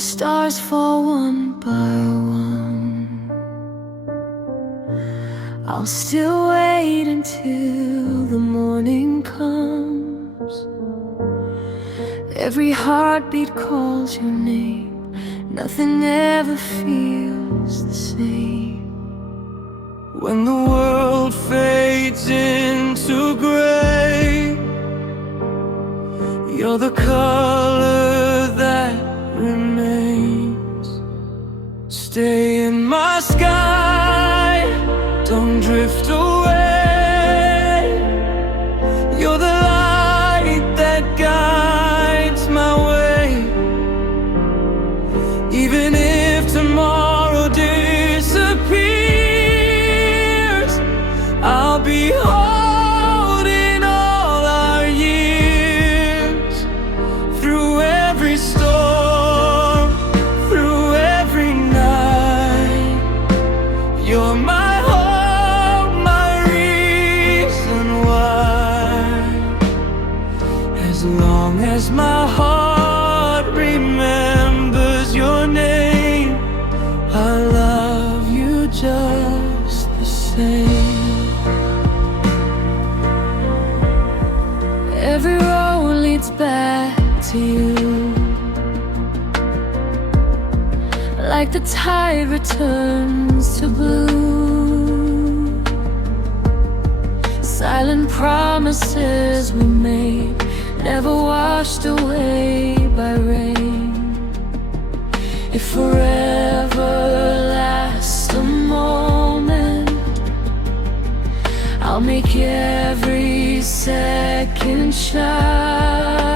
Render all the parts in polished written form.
the stars fall one by one, I'll still wait until the morning comes. Every heartbeat calls your name, nothing ever feels the same. When the world fades into gray, you're the color that remains. Stay in my sky, don't drift away. You're the light that guides my way. Even if tomorrow disappears, I'll be holding all our years. Through every storm, through every night, you're my hope, my reason why. As long as my heart remembers your name, I love you just the same. Every road leads back to you, like the tide returns to blue. Silent promises we made, never washed away by rain. If forever lasts a moment, I'll make every second shine.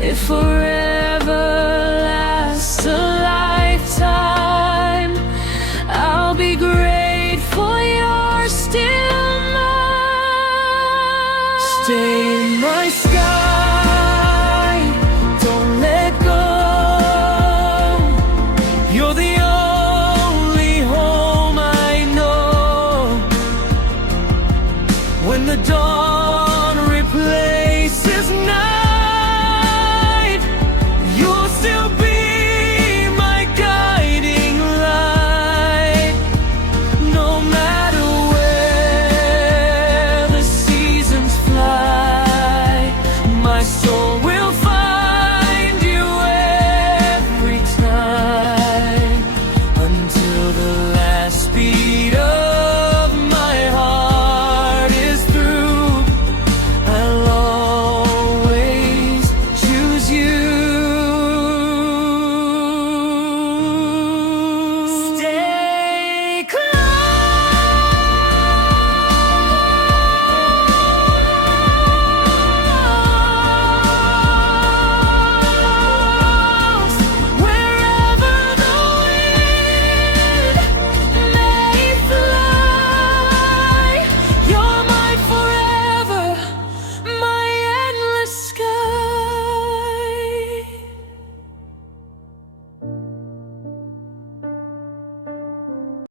If forever